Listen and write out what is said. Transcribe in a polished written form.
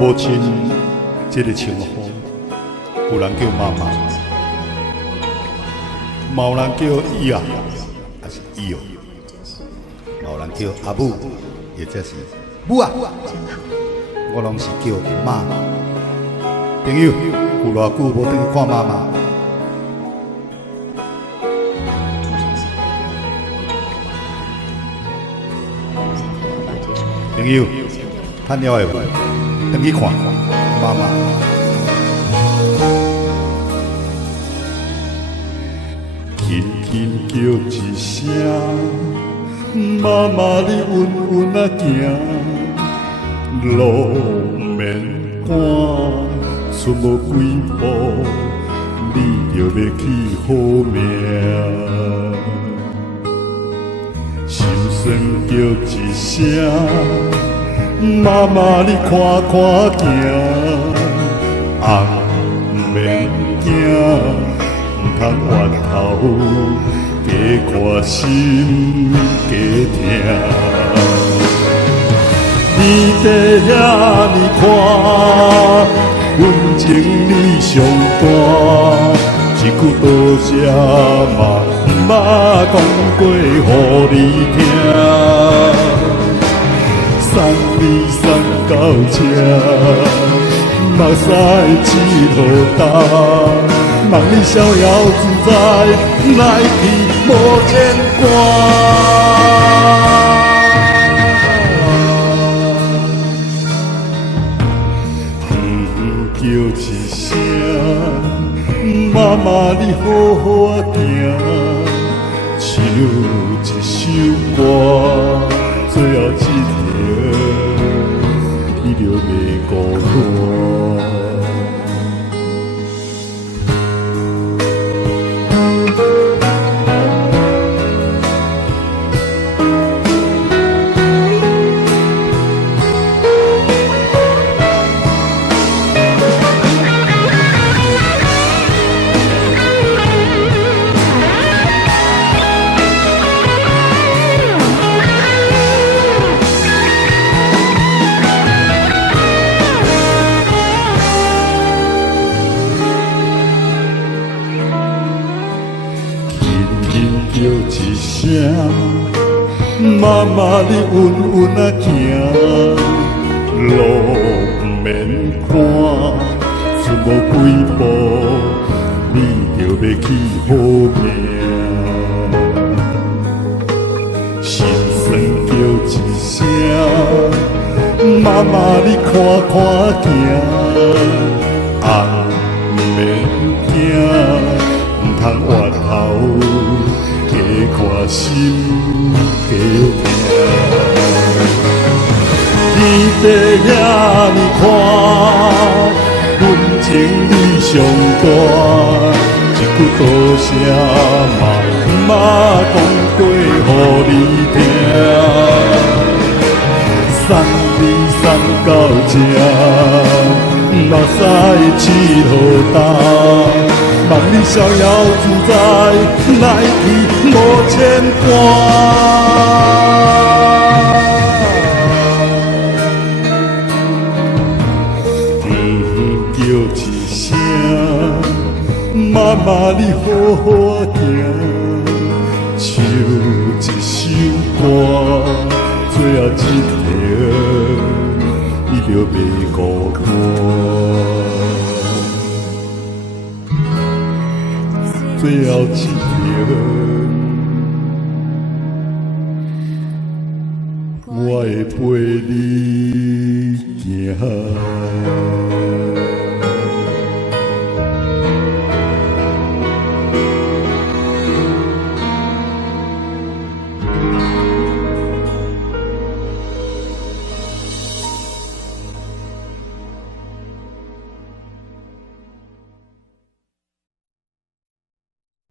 母亲这个称呼，有人叫妈妈，嘛有人叫伊啊，还是伊哦，嘛有人叫阿母，或者是母啊，我拢是叫妈。朋友，有偌久无回去看妈妈？朋友，趁了的回去看妈妈。轻轻叫一声，妈妈你稳稳啊行，路免赶，出无几步，你就要去好命。心酸叫一声，妈妈你看看行，红免惊，唔通怨头，加看心加疼。天地遐尼宽，阮情你上大，一句多谢嘛毋捌讲过予你听。送你送到这，目屎拭落干，望你逍遥自在，来去无牵挂。叫一声，妈妈你好好啊行，唱一首歌，最后一条，你就袂孤单。叫一声，妈妈你稳稳啊行，路不免赶，出无几步，你就要去好命。心酸叫一声，妈妈你看看行，红免惊，唔通怨头。加看心加疼，天地遐尼宽，阮情你上大，一句多谢嘛毋捌讲过予你听。送你送到这，目屎拭落干。望你逍遥自在，来去无牵挂。叫一声，妈妈你好好行，唱一首歌，最后一条，你就袂孤单。最后一条，我会陪你行。